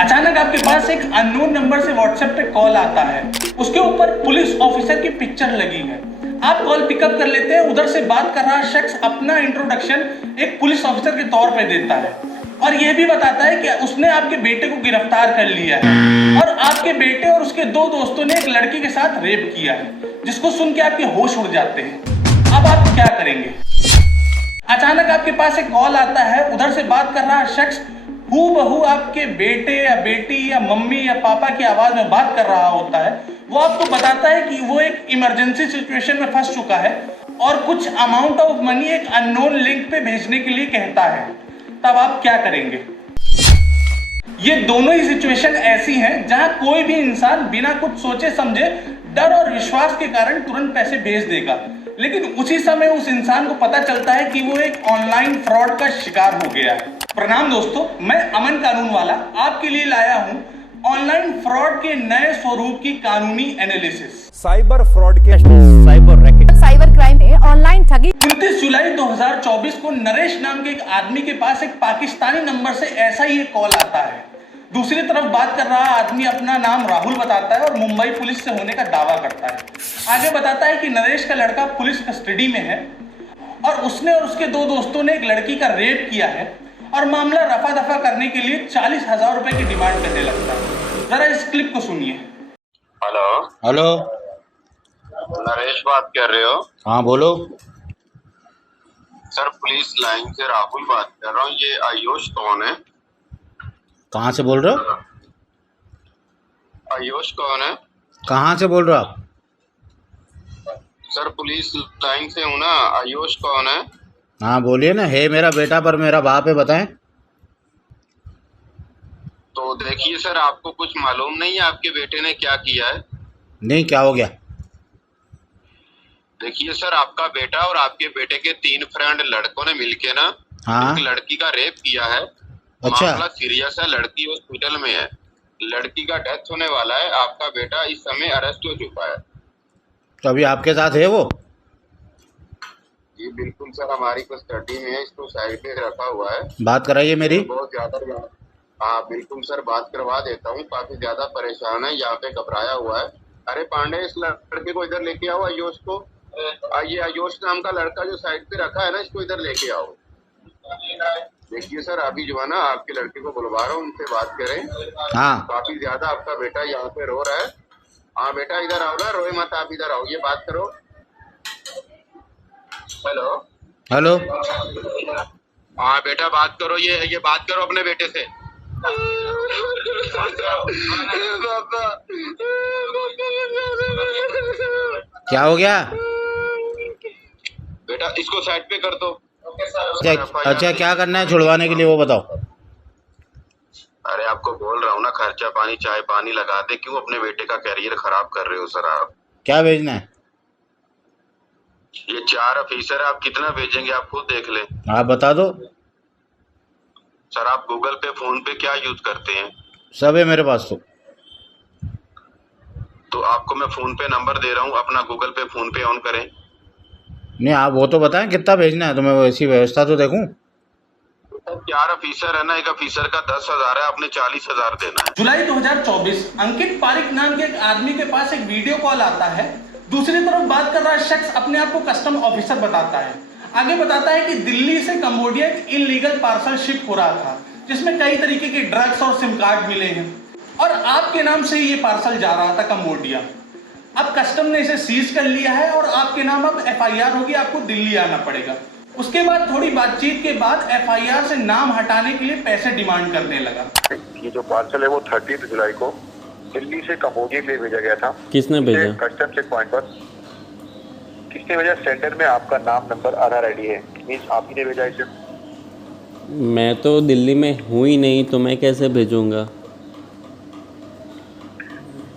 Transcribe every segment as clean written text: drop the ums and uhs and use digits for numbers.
अचानक आपके पास एक अननोन नंबर से व्हाट्सएप पे कॉल आता है। उसके ऊपर पुलिस ऑफिसर की पिक्चर लगी है। आप कॉल पिकअप कर लेते हैं। उधर से बात कर रहा शख्स अपना इंट्रोडक्शन एक पुलिस ऑफिसर के तौर पे देता है और यह भी बताता है कि उसने आपके बेटे को गिरफ्तार कर लिया है और आपके बेटे और उसके दो दोस्तों ने एक लड़की के साथ रेप किया है, जिसको सुन के आपके होश उड़ जाते हैं। अब आप क्या करेंगे? अचानक आपके पास एक कॉल आता है। उधर से बात कर रहा शख्स हूबहू आपके बेटे या बेटी या मम्मी या पापा की आवाज में बात कर रहा होता है। वो आपको बताता है कि वो एक इमरजेंसी सिचुएशन में फंस चुका है और कुछ अमाउंट ऑफ मनी एक अननोन लिंक पे भेजने के लिए कहता है। तब आप क्या करेंगे? ये दोनों ही सिचुएशन ऐसी हैं जहां कोई भी इंसान बिना कुछ सोचे समझे डर और विश्वास के कारण तुरंत पैसे भेज देगा, लेकिन उसी समय उस इंसान को पता चलता है कि वो एक ऑनलाइन फ्रॉड का शिकार हो गया है। प्रणाम दोस्तों, मैं अमन कानून वाला आपके लिए लाया हूं ऑनलाइन फ्रॉड के नए स्वरूप की कानूनी एनालिसिस। साइबर फ्रॉड के साइबर रैकेट, साइबर क्राइम में ऑनलाइन ठगी। 29 जुलाई 2024 को नरेश नाम के एक आदमी के पास एक पाकिस्तानी नंबर से ऐसा ही एक कॉल आता है। दूसरी तरफ बात कर रहा आदमी अपना नाम राहुल बताता है और मुंबई पुलिस से होने का दावा करता है। आगे बताता है कि नरेश का लड़का पुलिस कस्टडी में है और उसने और उसके दो दोस्तों ने एक लड़की का रेप किया है और मामला रफा दफा करने के लिए 40,000 रुपए की डिमांड करने लगता है। जरा इस क्लिप को सुनिए। हेलो हेलो, नरेश बात कर रहे हो? हाँ बोलो। सर पुलिस लाइन से राहुल बात कर रहा हूँ। ये आयुष कौन है? कहाँ से बोल रहे हो? आयुष कौन है? कहाँ से बोल रहे हो आप? सर पुलिस लाइन से हूँ ना। आयुष कौन है? हाँ बोलिए ना। है मेरा बेटा पर मेरा बाप है, बताएं। तो देखिए सर, आपको कुछ मालूम नहीं है आपके बेटे ने क्या किया है? नहीं, क्या हो गया? देखिए सर, आपका बेटा और आपके बेटे के 3 फ्रेंड लड़कों ने मिलके ना हाँ। एक लड़की का रेप किया है। अच्छा। मामला सीरियस है। लड़की हॉस्पिटल में है। लड़की का डेथ होने वाला है। आपका बेटा इस समय अरेस्ट हो चुका है। तो अभी आपके साथ है वो? जी बिल्कुल सर, हमारी कस्टडी में है। इसको साइड पे रखा हुआ है। बात कराइए मेरी। बहुत ज्यादा। हाँ बिल्कुल सर, बात करवा देता हूँ। काफी ज्यादा परेशान है, यहाँ पे घबराया हुआ है। अरे पांडे, इस लड़के को इधर लेके आओ। आयुष को आइए। आयुष नाम का लड़का जो साइड पे रखा है ना, इसको इधर लेके आओ। देखिए सर, अभी जो है ना आपके लड़के को बुलवा रहा हूँ, उनसे बात करें। हाँ। काफी ज्यादा आपका बेटा यहाँ पे रो रहा है। हाँ बेटा इधर आओ ना, रोए मत, आप इधर आओ। ये बात करो। Hello hello. हाँ बेटा बात करो। ये बात करो अपने बेटे से। क्या हो गया? बेटा इसको साइड पे कर दो। अच्छा, क्या करना है छुड़वाने के लिए वो बताओ। अरे आपको बोल रहा हूँ ना, खर्चा पानी चाय पानी लगा दे। क्यों अपने बेटे का कैरियर खराब कर रहे हो सर आप? क्या भेजना है? ये 4 ऑफिसर, आप कितना भेजेंगे आप खुद देख ले। आप बता दो। सर आप गूगल पे फोन पे क्या यूज करते हैं? सब है मेरे पास। तो आपको मैं फोन पे नंबर दे रहा हूँ, अपना गूगल पे फोन पे ऑन करें। नहीं, आप वो तो बताएं कितना भेजना है, तो मैं वैसी व्यवस्था तो देखूं। 4 ऑफिसर है ना, एक ऑफिसर का 10,000 है। आपने 40,000 देना है। जुलाई 2024 अंकित पारिक नाम के एक आदमी के पास एक वीडियो कॉल आता है। दूसरी तरफ बात कर रहा शख्स अपने आप को कस्टम ऑफिसर बताता है। आगे बताता है कि दिल्ली से कंबोडिया एक इलीगल पार्सल शिप हो रहा था, जिसमें कई तरीके के ड्रग्स और सिम कार्ड मिले हैं और आपके नाम से ही ये पार्सल जा रहा था कंबोडिया। अब कस्टम ने इसे सीज कर लिया है और आपके नाम अब FIR होगी। आपको दिल्ली आना पड़ेगा। उसके बाद थोड़ी बातचीत के बाद FIR से नाम हटाने के लिए पैसे डिमांड करने लगा। ये जो पार्सल है वो 30 जुलाई को दिल्ली से कंबोडिया के लिए भेजा गया था। किसने भेजा? कस्टम चेक पॉइंट पर किसने भेजा? सेंडर में आपका नाम, नंबर, आधार ID है। मीन्स आप ही ने भेजा इसे। मैं तो दिल्ली में हूँ ही नहीं, तो मैं कैसे भेजूंगा?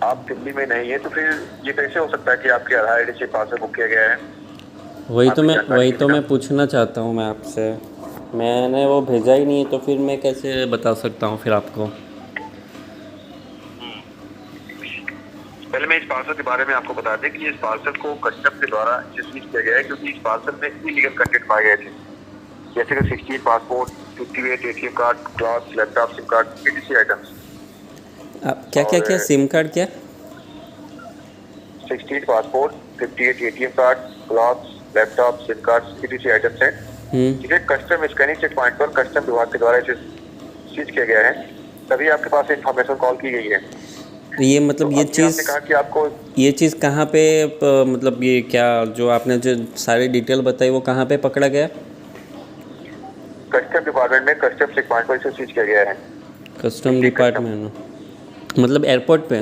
आप दिल्ली में नहीं है तो फिर ये कैसे हो सकता है कि आपके आधार ID से पार्सल बुक किया गया है? वही तो मैं पूछना चाहता हूँ मैं आपसे। मैंने वो भेजा ही नहीं, तो फिर मैं कैसे बता सकता हूँ फिर आपको? पहले मैं इस पार्सल के बारे में आपको बता दें कि इस पार्सल को कस्टम के द्वारा सीज किया गया है, क्योंकि इस पार्सल में इलीगल कंटेंट पाए गए थे, जैसे कि 68 passport, 58 ATM card, cloth, laptop, SIM card, etc items. क्या सिम कार्ड क्या? 16 passport, 58 ATM card, clocks, laptop, SIM card, etc items हैं। ठीक है, कस्टम स्कैनिंग चेक पॉइंट पर कस्टम विभाग के द्वारा इसे सीज किया गया है, तभी आपके पास इंफॉर्मेशन कॉल की गई है। ये मतलब तो ये अभी चीज़ आपने कहा कि आपको ये चीज़ कहाँ पे मतलब ये क्या जो आपने जो सारी डिटेल बताई वो कहाँ पे पकड़ा गया? कस्टम डिपार्टमेंट में कस्टम चेक पॉइंट पर इसे सीज किया गया है। कस्टम डिपार्टमेंट मतलब एयरपोर्ट पे?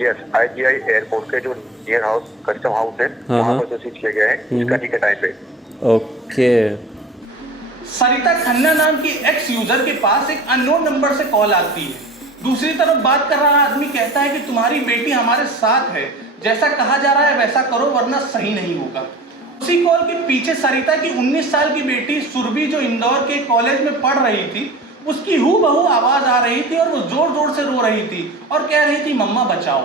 यस, IGI एयरपोर्ट के जो नियर हाउस कस्टम हाउस है हाँ, वहाँ हाँ। पर सीज किया गया है स्कैनिंग के टाइम पे। ओके। सरिता खन्ना नाम की एक्स यूजर के पास एक अननोन नंबर से कॉल आती है। दूसरी तरफ बात कर रहा आदमी कहता है कि तुम्हारी बेटी हमारे साथ है, जैसा कहा जा रहा है वैसा करो वरना सही नहीं होगा। उसी कॉल के पीछे सरिता की 19 साल की बेटी सुरभि जो इंदौर के कॉलेज में पढ़ रही थी, उसकी हूबहू आवाज आ रही थी और वो जोर जोर से रो रही थी और कह रही थी मम्मा बचाओ।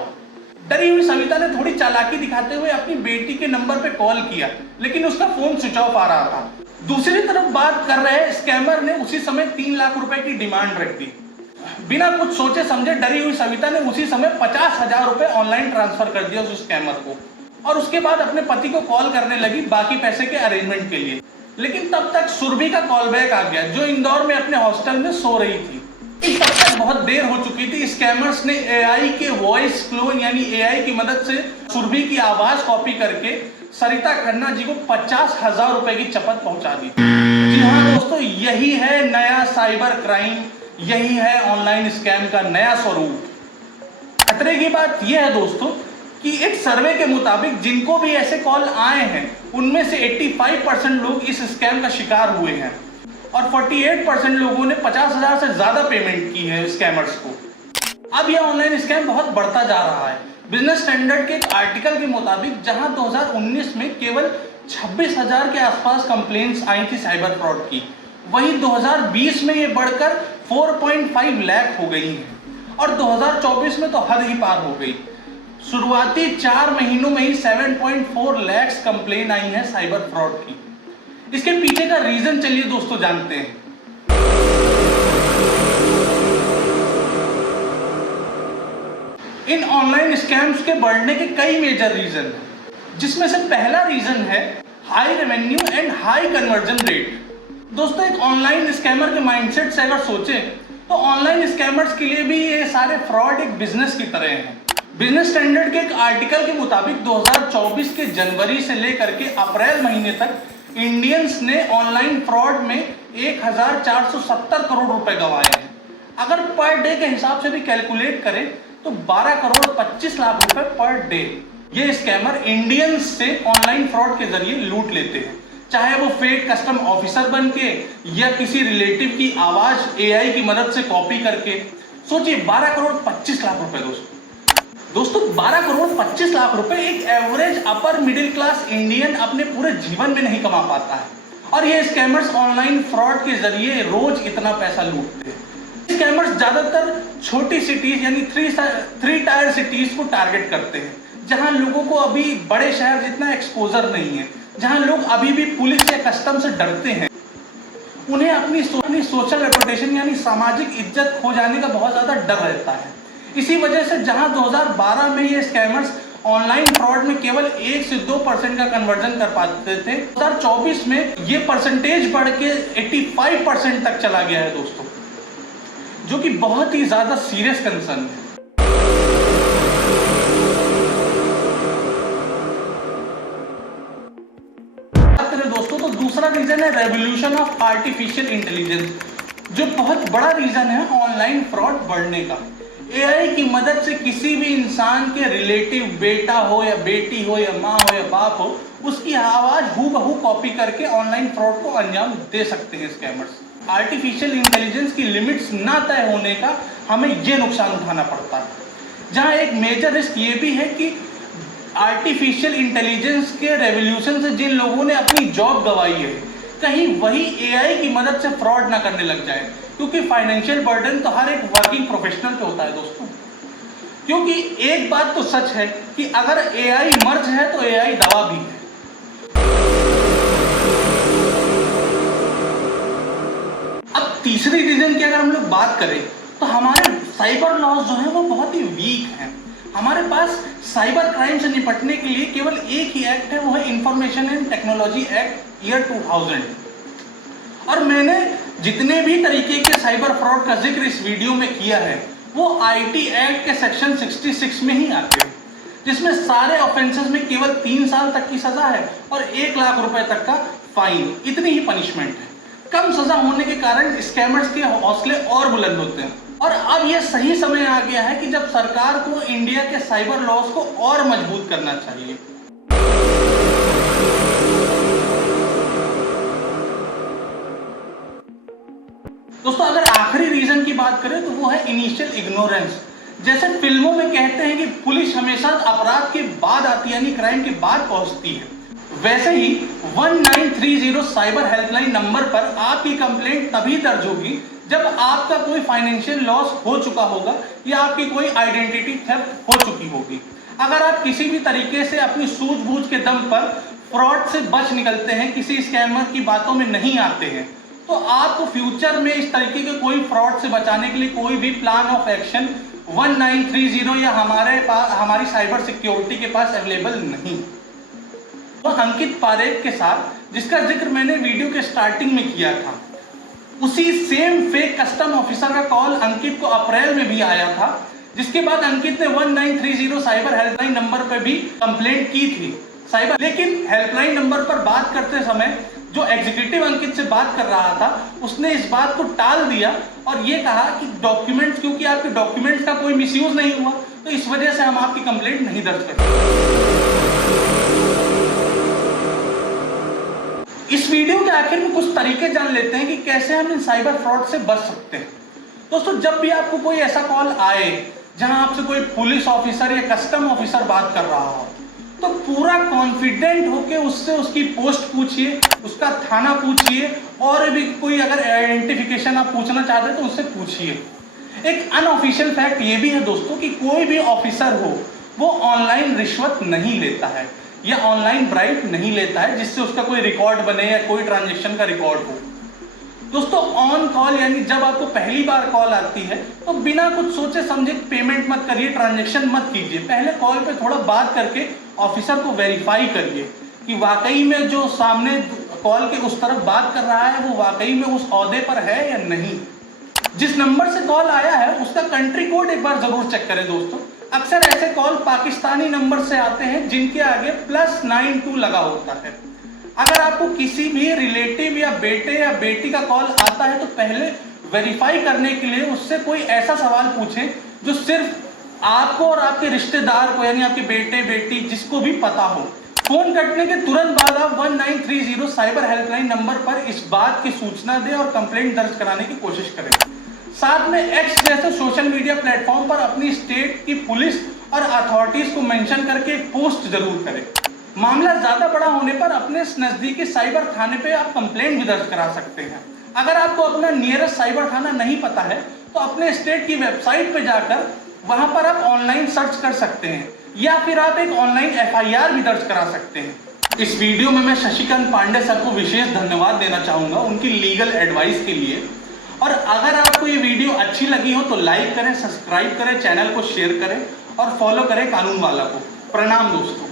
डरी हुई सविता ने थोड़ी चालाकी दिखाते हुए अपनी बेटी के नंबर पे कॉल किया, लेकिन उसका फोन स्विच ऑफ आ रहा था। दूसरी तरफ बात कर रहे स्कैमर ने उसी समय 3 लाख रुपए की डिमांड रख दी। बिना कुछ सोचे समझे डरी हुई सविता ने उसी समय 50,000 रुपए ऑनलाइन ट्रांसफर कर दिया उस स्कैमर को और उसके बाद अपने पति को कॉल करने लगी बाकी पैसे के अरेंजमेंट के लिए। लेकिन तब तक सुरभि का कॉल बैक आ गया जो इंदौर में अपने हॉस्टल में सो रही थी। तब तक बहुत देर हो चुकी थी। स्कैमर्स ने AI के वॉइस क्लोन यानी AI की मदद से सुरभि की आवाज कॉपी करके सरिता खन्ना जी को 50,000 रुपए की चपत पहुंचा दी। जी हाँ दोस्तों, यही है नया साइबर क्राइम, यही है ऑनलाइन स्कैम का नया स्वरूप। खतरे की बात यह है दोस्तों कि एक सर्वे के मुताबिक जिनको भी ऐसे कॉल आए हैं उनमें से 85% लोग इस स्कैम का शिकार हुए हैं और 48% लोगों ने 50,000 से ज्यादा पेमेंट की है स्कैमर्स को। अब यह ऑनलाइन स्कैम बहुत बढ़ता जा रहा है। बिजनेस स्टैंडर्ड के एक आर्टिकल के मुताबिक जहां 2019 में केवल 26,000 के आसपास कंप्लेंट्स आई थी साइबर फ्रॉड की, वहीं 2020 में ये बढ़कर 4.5 लाख हो गई हैं और 2024 में तो हद ही पार हो गई। शुरुआती 4 महीनों में ही 7.4 लाख कंप्लेन आई हैं साइबर फ्रॉड की। इसके पीछे का रीजन चलिए दोस्तों जानते हैं। इन ऑनलाइन स्कैम्स के बढ़ने के कई मेजर रीजन हैं, जिसमें से पहला रीजन है high revenue and high conversion rate. दोस्तों, एक ऑनलाइन स्कैमर के माइंडसेट से अगर सोचें तो ऑनलाइन स्कैमर्स के लिए भी ये सारे फ्रॉड एक बिजनेस की तरह हैं। बिजनेस स्टैंडर्ड के एक आर्टिकल के मुताबिक 2024 के जनवरी से लेकर के अप्रैल महीने तक इंडियंस ने ऑनलाइन फ्रॉड में 1,470 करोड़ रुपए गंवाए हैं। अगर पर डे के हिसाब से भी कैलकुलेट करें तो 12 करोड़ 25 लाख रुपए पर डे ये स्कैमर इंडियंस से ऑनलाइन फ्रॉड के जरिए लूट लेते हैं, चाहे वो फेक कस्टम ऑफिसर बन के या किसी रिलेटिव की आवाज AI की मदद से कॉपी करके। सोचिए 12 करोड़ 25 लाख रुपए दोस्तों 12 करोड़ 25 लाख रुपए एक average upper middle class Indian अपने पूरे जीवन में नहीं कमा पाता है और ये स्कैमर्स ऑनलाइन फ्रॉड के जरिए रोज इतना पैसा लूटते हैं। स्कैमर्स ज्यादातर छोटी सिटीज यानी 3 टायर सिटीज को टारगेट करते हैं, जहां लोगों को अभी बड़े शहर जितना एक्सपोजर नहीं है, जहां लोग अभी भी पुलिस या कस्टम से डरते हैं। उन्हें अपनी सोशल रेपुटेशन यानी सामाजिक इज्जत खो जाने का बहुत ज्यादा डर रहता है। इसी वजह से जहां 2012 में ये स्कैमर्स ऑनलाइन फ्रॉड में केवल 1 से 2% का कन्वर्जन कर पाते थे, 2024 में ये परसेंटेज बढ़ के 85% तक चला गया है दोस्तों, जो कि बहुत ही ज्यादा सीरियस कंसर्न है। दोस्तों तो दूसरा रीजन है रेवोल्यूशन ऑफ आर्टिफिशियल इंटेलिजेंस, जो बहुत बड़ा रीजन है ऑनलाइन फ्रॉड बढ़ने का। AI की मदद से किसी भी इंसान के रिलेटिव बेटा हो या बेटी हो या माँ हो या बाप हो, उसकी आवाज हूबहू कॉपी करके ऑनलाइन फ्रॉड को अंजाम दे सकते हैं स्कैमर्स। आर्टिफिशियल इंटेलिजेंस की लिमिट्स ना तय होने का हमें ये नुकसान उठाना पड़ता है, जहां एक मेजर रिस्क ये भी है कि आर्टिफिशियल इंटेलिजेंस के रेवोल्यूशन से जिन लोगों ने अपनी जॉब गंवाई है, कहीं वही AI की मदद से फ्रॉड ना करने लग जाए, क्योंकि फाइनेंशियल बर्डन तो हर एक वर्किंग प्रोफेशनल पे होता है दोस्तों। क्योंकि एक बात तो सच है कि अगर AI मर्ज है तो AI दवा भी है। अब तीसरी रीजन की अगर हम लोग बात करें तो हमारे साइबर लॉज जो है वो बहुत ही वीक हैं। हमारे पास साइबर क्राइम से निपटने के लिए केवल एक ही एक्ट है, वो है information and technology act year 2000। और मैंने जितने भी तरीके के साइबर फ्रॉड का जिक्र इस वीडियो में किया है वो आईटी एक्ट के सेक्शन 66 में ही आते हैं, जिसमें सारे ऑफेंसेस में केवल 3 साल तक की सजा है और 1 लाख रुपए तक का फाइन, इतनी ही पनिशमेंट है। कम सजा होने के कारण स्कैमर्स के हौसले और बुलंद होते हैं। और अब यह सही समय आ गया है कि जब सरकार को इंडिया के साइबर लॉज को और मजबूत करना चाहिए। दोस्तों, अगर आखिरी रीजन की बात करें तो वो है इनिशियल इग्नोरेंस। जैसे फिल्मों में कहते हैं कि पुलिस हमेशा अपराध के बाद आती है, यानी क्राइम के बाद पहुंचती है, वैसे ही 1930 साइबर हेल्पलाइन नंबर पर आपकी कंप्लेंट तभी दर्ज होगी जब आपका कोई फाइनेंशियल लॉस हो चुका होगा या आपकी कोई आइडेंटिटी थेफ्ट हो चुकी होगी। अगर आप किसी भी तरीके से अपनी सूझबूझ के दम पर फ्रॉड से बच निकलते हैं, किसी स्कैमर की बातों में नहीं आते हैं, तो आपको फ्यूचर में इस तरीके के कोई फ्रॉड से बचाने के लिए कोई भी प्लान ऑफ एक्शन 1930 या हमारी साइबर सिक्योरिटी के पास अवेलेबल नहीं। तो अंकित पारेख के साथ, जिसका जिक्र मैंने वीडियो के स्टार्टिंग में किया था, उसी सेम फेक कस्टम ऑफिसर का कॉल अंकित को अप्रैल में भी आया था, जिसके बाद अंकित ने 1930 साइबर हेल्पलाइन नंबर पर भी कंप्लेंट की थी लेकिन हेल्पलाइन नंबर पर बात करते समय जो एग्जीक्यूटिव अंकित से बात कर रहा था उसने इस बात को टाल दिया और ये कहा कि डॉक्यूमेंट्स, क्योंकि आपके डॉक्यूमेंट्स का कोई मिसयूज नहीं हुआ तो इस वजह से हम आपकी कंप्लेंट नहीं दर्ज करेंगे। इस वीडियो के आखिर में कुछ तरीके जान लेते हैं कि कैसे हम इन साइबर फ्रॉड से बच सकते हैं। दोस्तों, जब भी आपको कोई ऐसा कॉल आए जहां आपसे कोई पुलिस ऑफिसर या कस्टम ऑफिसर बात कर रहा हो, तो पूरा कॉन्फिडेंट होके उससे उसकी पोस्ट पूछिए, उसका थाना पूछिए, और भी कोई अगर आइडेंटिफिकेशन आप पूछना चाहते हैं तो उससे पूछिए। एक अनऑफिशियल फैक्ट ये भी है दोस्तों कि कोई भी ऑफिसर हो वो ऑनलाइन रिश्वत नहीं लेता है या ऑनलाइन ब्राइब नहीं लेता है जिससे उसका कोई रिकॉर्ड बने या कोई ट्रांजैक्शन का रिकॉर्ड हो। दोस्तों, ऑन कॉल यानी जब आपको पहली बार कॉल आती है तो बिना कुछ सोचे समझे पेमेंट मत करिए, ट्रांजैक्शन मत कीजिए। पहले कॉल पे थोड़ा बात करके ऑफिसर को वेरीफाई करिए कि वाकई में जो सामने कॉल के उस तरफ बात कर रहा है वो वाकई में उस ओहदे पर है या नहीं। जिस नंबर से कॉल आया है उसका कंट्री कोड एक बार जरूर चेक करें दोस्तों। अक्सर ऐसे कॉल पाकिस्तानी नंबर से आते हैं जिनके आगे +92 लगा होता है। अगर आपको किसी भी रिलेटिव या बेटे या बेटी का कॉल आता है तो पहले वेरीफाई करने के लिए उससे कोई ऐसा सवाल पूछें जो सिर्फ आपको और आपके रिश्तेदार को, यानी आपके बेटे बेटी जिसको भी पता हो। फोन कटने के तुरंत बाद आप 1930 साइबर हेल्पलाइन नंबर पर इस बात की सूचना दें और कंप्लेंट दर्ज कराने की कोशिश करें। साथ में एक्स जैसे सोशल मीडिया प्लेटफॉर्म पर अपनी स्टेट की पुलिस और अथॉरिटीज को मेंशन करके एक पोस्ट जरूर करें। मामला ज्यादा बड़ा होने पर अपने नजदीकी साइबर थाने पे आप कंप्लेंट भी दर्ज करा सकते हैं। अगर आपको अपना नियरेस्ट साइबर थाना नहीं पता है तो अपने स्टेट की वेबसाइट पे जाकर वहां पर आप ऑनलाइन सर्च कर सकते हैं या फिर आप एक ऑनलाइन FIR भी दर्ज करा सकते हैं। इस वीडियो में मैं शशिकांत पांडे सर को विशेष धन्यवाद देना चाहूंगा उनकी लीगल एडवाइस के लिए। और अगर आपको ये वीडियो अच्छी लगी हो तो लाइक करें, सब्सक्राइब करें, चैनल को शेयर करें और फॉलो करें कानून वाला को। प्रणाम दोस्तों।